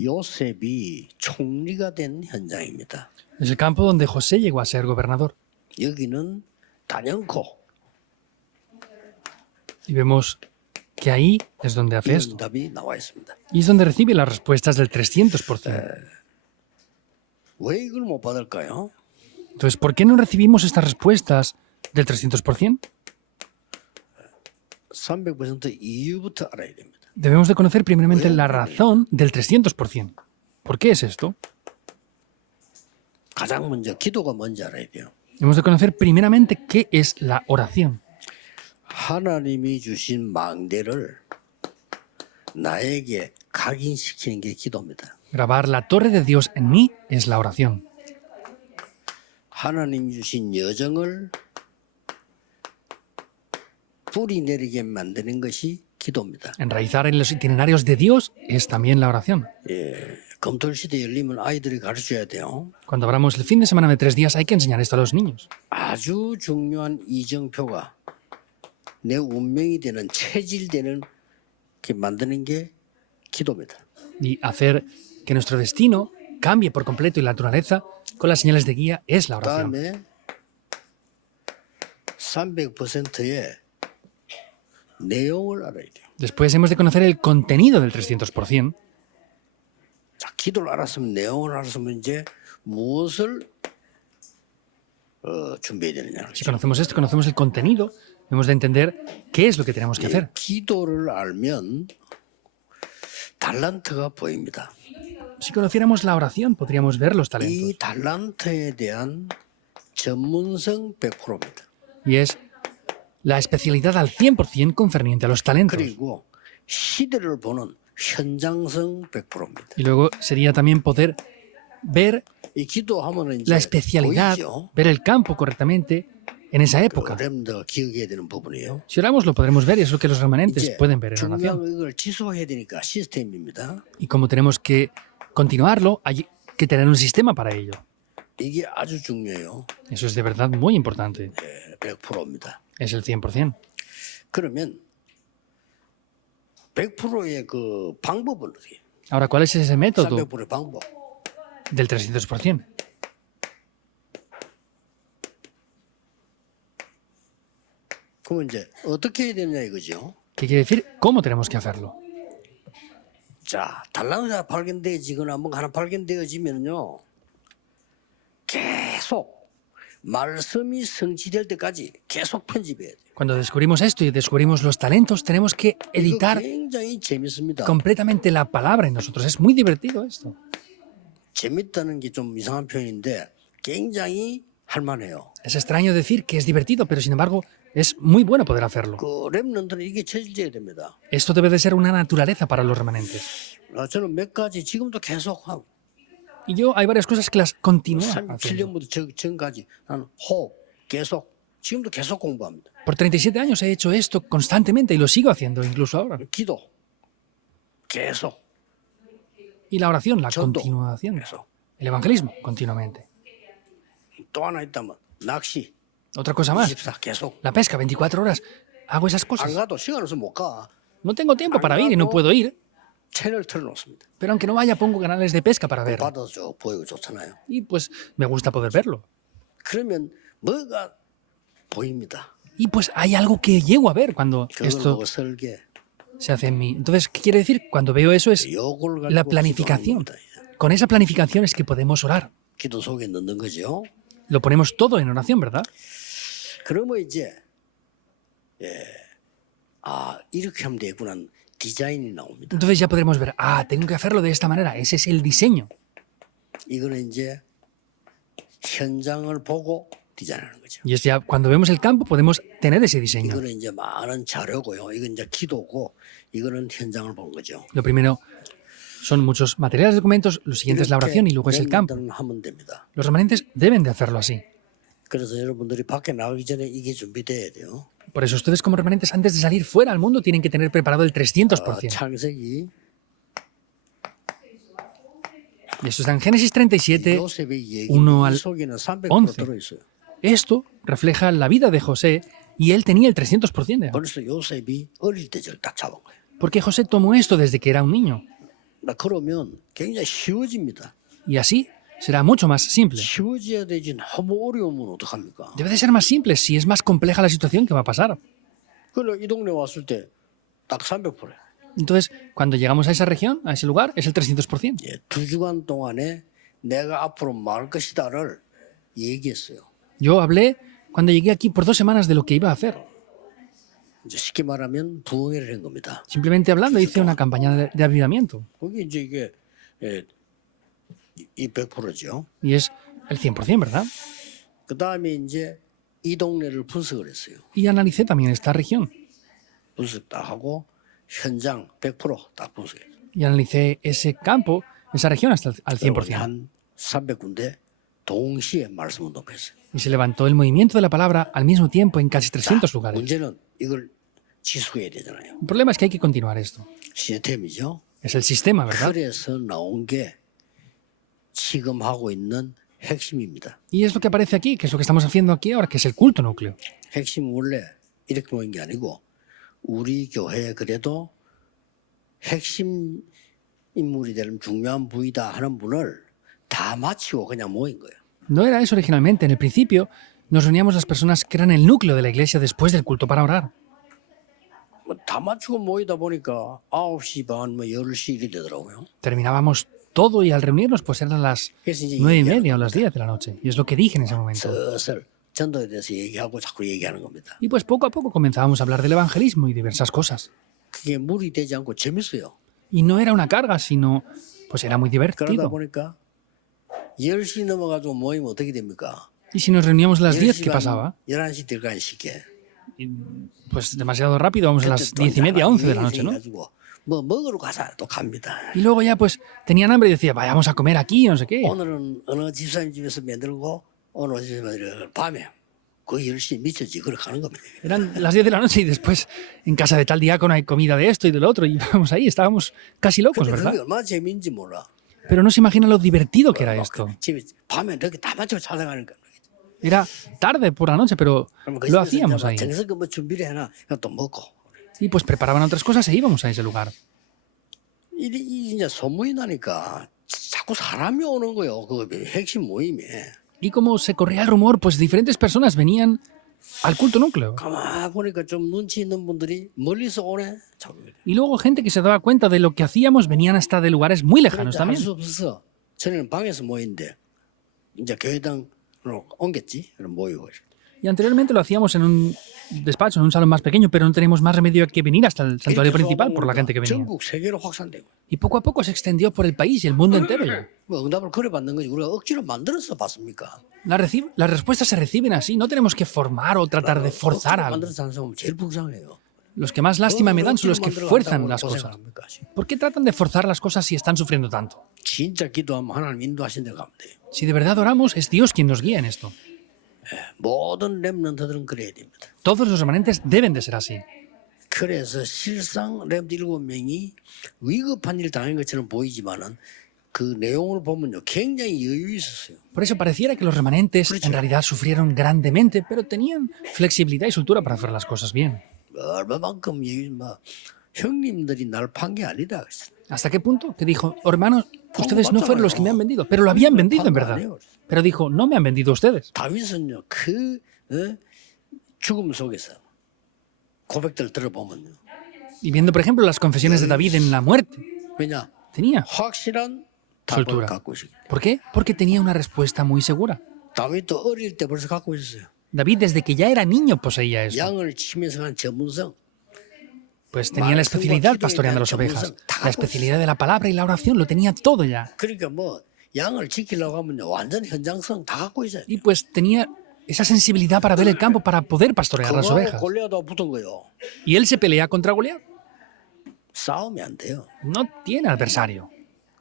요셉이 총리가 된 현장입니다. Es el campo donde José llegó a ser gobernador. 여기는 단연코 Y vemos que ahí es donde hace esto. 응답이 나와 있습니다. Y es donde recibe las respuestas del 300%. 왜 이걸 못 받을까요? Entonces, ¿por qué no recibimos estas respuestas del 300%? 300% 이유부터 알아야 됩니다. Debemos de conocer primeramente la razón del 300%. ¿Por qué es esto? 가장 먼저 기도가 뭔지 알아야 돼요. Hemos de conocer primeramente qué es la oración. 하나님이 주신 망대를 나에게 각인시키는 게 기도입니다. Grabar la torre de Dios en mí es la oración. 하나님이 주신 여정을 뿌리 내리게 만드는 것이 기도입니다. Enraizar en los itinerarios de Dios es también la oración. 검토 시대 열리면 아이들이 가르쳐야 돼요. Cuando abramos el fin de semana de 3 días hay que enseñar esto a los niños. 아주 중요한 이정표가 내 운명이 되는 체질되는 게 만드는 게 기도입니다. Y hacer que nuestro destino cambie por completo y la naturaleza con las señales de guía es la oración. 그다음에 300%의 내용을 알아야 돼요. Después hemos de conocer el contenido del 300%. 자, 기도를 알았으면 내용을 알았으면 이제 무엇을 준비해야 되느냐. Si conocemos esto, conocemos el contenido, hemos de entender qué es lo que tenemos que hacer. 기도를 알면 달란트가 보입니다. Si conociéramos la oración, podríamos ver los 이 talentos. 달란트에 대한 전문성 100%입니다. Y es la especialidad al 100% concerniente a los talentos. 그리고 시대를 보는 현장성 100%입니다. Y luego sería también poder ver 이 기도하면은 이제 la especialidad, 보이죠. ver el campo correctamente en esa época. 렘더 기억해야 되는 부분이에요. Si oramos lo podremos ver y es lo que los remanentes 이제 pueden ver en 중요한 oración. 이걸 지속해야 되니까 시스템입니다. Y como tenemos que continuarlo, hay que tener un sistema para ello. 이게 아주 중요해요. Eso es de verdad muy importante. 100%입니다. Es el 100%. 그러면 100%의 그 방법은 어떻게? Ahora, ¿cuál es ese método 300%의 방법. del 300%? 그러면 이제 어떻게 해야 되느냐 이거죠. ¿Qué quiere decir? ¿Cómo tenemos que hacerlo? 자, 달란트가 발견되어지거나 뭔가 하나 발견되어지면요. 계속 말씀이 성취될 때까지 계속 편집해야 돼요. Cuando descubrimos esto y descubrimos los talentos, tenemos que 이거 editar 굉장히 재밌습니다. completamente la palabra en nosotros. Es muy divertido esto. 재밌다는 게 좀 이상한 표현인데 굉장히 할만해요. Es extraño decir que es divertido, pero sin embargo es muy bueno poder hacerlo. 그 렘넌트는 이게 체질돼야 됩니다. Esto debe de ser una naturaleza para los remanentes. 저는 몇 가지 지금도 계속 하고 Y yo hay varias cosas que las continúo haciendo. 37년부터 지금까지 나는 호흡 계속 지금도 계속 공부합니다. Por 37 años he hecho esto constantemente y lo sigo haciendo incluso ahora. 기도 계속 Y la oración, la 전도 continuación. 계속. El evangelismo, continuamente. 또 하나 있다면 낚시 Otra cosa más, 24 계속 la pesca, 24 horas. Hago esas 안 cosas. 가도 시간 없어서 못 가. No tengo tiempo para ir y no puedo ir, 채널 틀어놓습니다. pero aunque no vaya pongo canales de pesca para ver. 바다도 쭉 보이고 좋잖아요. Y pues me gusta poder verlo. 그러면 뭐가 보입니다. Y pues hay algo que llego a ver cuando 그걸 esto 보고 설계. se hace en mí. Entonces, ¿qué quiere decir? Cuando veo eso es 요걸 가지고 la 기도하는 planificación. 겁니다. Con esa planificación es que podemos orar. 기도 속에 넣는 거죠. Lo ponemos todo en oración, ¿verdad? 그러면 이제 이렇게 하면 되구나 디자인이 나옵니다. Entonces ya podremos ver, tengo que hacerlo de esta manera. Ese es el diseño. 이거는 이제 현장을 보고 디자인하는 거죠. Y es ya cuando vemos el campo podemos tener ese diseño. 이거는 이제 많은 자료고요. 이건 이제 기도고 이거는 현장을 본 거죠. Lo primero son muchos materiales de documentos, lo siguiente es la oración y luego es el campo. 하면 됩니다. Los remanentes deben de hacerlo así. 그래서 여러분들이 밖에 나가기 전에 이게 준비돼야 돼요. Por eso ustedes como remanentes antes de salir fuera al mundo tienen que tener preparado el 300%. 창세기 Y esto está en Génesis 37. 요셉의 얘기 1 al 속에는 300% 11. 들어있어요. Esto refleja la vida de José y él tenía el 300%. 벌써 요셉이 어릴 때 저를 딱 잡은 거예요. Porque José tomó esto desde que era un niño. 그러면 굉장히 쉬워집니다. Y así será mucho más simple. 쉬워져야 되지 너무 어려우면 어떡합니까? Debe de ser más simple si es más compleja la situación que va a pasar. 그래 이 동네 왔을 때 딱 300%예요. Entonces, cuando llegamos a esa región, a ese lugar, es el 300%. 예, 2주간 동안에 내가 앞으로 말 것이다를 얘기했어요. Yo hablé cuando llegué aquí por 2 semanas de lo que iba a hacer. 이제 쉽게 말하면 부흥회를 한 겁니다. Simplemente hablando, hice una campaña de avivamiento. 거기 이제 이게 이 100%죠. Y es el 100%, ¿verdad? 그 다음에 이제 이 동네를 분석을 했어요. Y analicé también esta región. 분석 딱 하고 현장 100%딱 분석했어요. Y analicé ese campo, esa región hasta al 100%. 한 300군데 동시에 말씀 운동했어요. Y se levantó el movimiento de la palabra al mismo tiempo en casi 300 lugares. 문제는 이걸 지속해야 되잖아요. El problema es que hay que continuar esto. 시스템이죠. Es el sistema, ¿verdad? 그래서 나온 게 지금 하고 있는 핵심입니다. Y es lo que aparece aquí, que es lo que estamos haciendo aquí ahora, que es el culto núcleo. 핵심 원래 이렇게 모인 게 아니고 우리 교회에 그래도 핵심 인물이 되는 중요한 부이다 하는 분을 다 마치고 그냥 모인 거예요. No era eso originalmente. En el principio nos reuníamos las personas que eran el núcleo de la iglesia después del culto para orar. 다 마치고 모이다 보니까 9시 반, 10시 이렇게 되더라고요. Terminábamos todo y al reunirnos pues eran las 그래서 이제 9:30 o las 10 de la noche. Y es lo que dije en ese momento. 슬슬 전도에 대해서 얘기하고 자꾸 얘기하는 겁니다. Y pues poco a poco comenzábamos a hablar del evangelismo y diversas cosas. 그게 무리 되지 않고 재밌어요. Y no era una carga, sino pues era muy 그러다 divertido. 보니까 10시 넘어가지고 모이면 어떻게 됩니까? Y si nos reuníamos a las 10, 10시 ¿qué 반, pasaba? 11시 들어가는 시기에 Pues demasiado rápido, vamos a las 10:30, 11 de la noche, ¿no? 가지고 뭐 먹으러 가자 또 갑니다. Y luego ya pues tenían hambre y decía, vayamos a comer aquí, no sé qué. 오늘은 어느 집사님 집에서 만들고 오늘 집에서 만들고 밤에 그 10시 미쳤지 그렇게 가는 겁니다. Eran las 10 de la noche y después en casa de tal diácono hay comida de esto y del otro y vamos ahí, estábamos casi locos, 근데 ¿verdad? 그게 얼마나 재미인지 몰라. Pero no se imagina lo divertido que era esto. 집에 밤에 이렇게 다 맞추고 찾아가니까. Era tarde por la noche, pero 그러면 그 lo 집에서 hacíamos 이제 ahí. 정해서 뭐 준비를 해놔. 그냥 또 먹고. Y pues preparaban otras cosas e íbamos a ese lugar. 이 이제 소문이 나니까 자꾸 사람이 오는 거예요. 그 핵심 모임에. Y como se corría el rumor, pues diferentes personas venían al culto núcleo. 가만 보니까 좀 눈치 있는 분들이 멀리서 오네. 자꾸. Y luego gente que se daba cuenta de lo que hacíamos venían hasta de lugares muy lejanos también. 할수 없어서 저는 방에서 모인데 이제 교회당으로 옮겼지. 그럼 모이고. Y anteriormente lo hacíamos en un despacho, en un salón más pequeño, pero no teníamos más remedio que venir hasta el santuario principal por la gente que venía. 전국 세계로 확산되고. Y poco a poco se extendió por el país y el mundo entero ya. 뭐 응답을 그래 받는 거지. 우리가 억지로 만들어서 받습니까? Las respuestas se reciben así, no tenemos que formar o tratar de forzar algo. 만들어서 하는 사람은 제일 불쌍해요. Los que más lástima me dan son los que fuerzan las cosas. ¿Por qué tratan de forzar las cosas si están sufriendo tanto? 진짜 기도하면 하나님 인도하신 데 가면 돼요. Si de verdad oramos, es Dios quien nos guía en esto. 모든 렘넌트들은 그래야 됩니다. Todos los remanentes deben de ser así. 그래서 실상 렘넌트 7명이 위급한 일 당한 것처럼 보이지만은 그 내용을 보면요 굉장히 여유 있었어요. Por eso pareciera que los remanentes en realidad sufrieron grandemente, pero tenían flexibilidad y soltura para hacer las cosas bien. 얼마만큼 여유 뭐 형님들이 날 판 게 아니다. ¿Hasta qué punto? Que dijo, hermanos, ustedes no fueron los que me han vendido, pero lo habían vendido en verdad. Pero dijo, no me han vendido ustedes. 다윗은요 그 죽음 속에서 고백들 들어보면요. Y viendo, por ejemplo, las confesiones de David en la muerte, 왜냐 tenía 확실한 답을 soltura. 갖고 있어요. ¿Por qué? Porque tenía una respuesta muy segura. 다윗도 어릴 때 벌써 갖고 있었어요. David, desde que ya era niño, poseía eso. 양을 치면서 한 전문성. Pues tenía la especialidad pastoreando las ovejas. La especialidad de la palabra y la oración, lo tenía todo ya. 그러니까 뭐 양을 지키려고 하면 완전 현장성 다 갖고 있어요. Y pues tenía esa sensibilidad para ver el campo, para poder pastorear las 그거하고 ovejas. 골리앗하고 붙은 거요. Y él se pelea contra Goliat. 싸우면 안 돼요. No tiene adversario.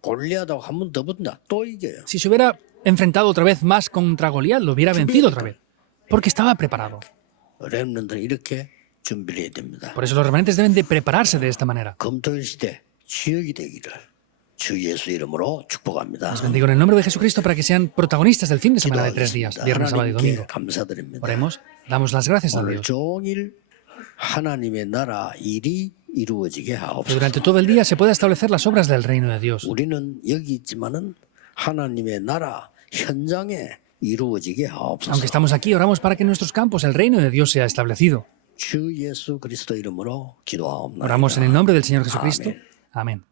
골리앗하고 한 번 더 붙는다. 또 이겨요. Si se hubiera enfrentado otra vez más contra Goliat, lo hubiera vencido otra vez. Porque estaba preparado. 렘넌트는 이렇게 준비를 해야 됩니다. Por eso los remanentes deben de prepararse de esta manera. 검토일 시대 주역이 되기를 주 예수 이름으로 축복합니다. Les bendigo en el nombre de Jesucristo para que sean protagonistas del fin de semana de 3 días, 기도하겠습니다. viernes, sábado y 하나님께 domingo. 감사드립니다. Oremos, damos las gracias a 오늘 Dios. 종일 하나님의 나라 일이 이루어지게 Que 하옵소서. durante todo el día se pueda establecer las obras del reino de Dios. 우리는 여기 있지만은 하나님의 나라 현장에 이루어지게 Aunque 하옵소서. estamos aquí, oramos para que en nuestros campos el reino de Dios sea establecido. 주 예수 그리스도 이름으로 기도하옵나이다. Oramos en el nombre del Señor Jesucristo. Amén.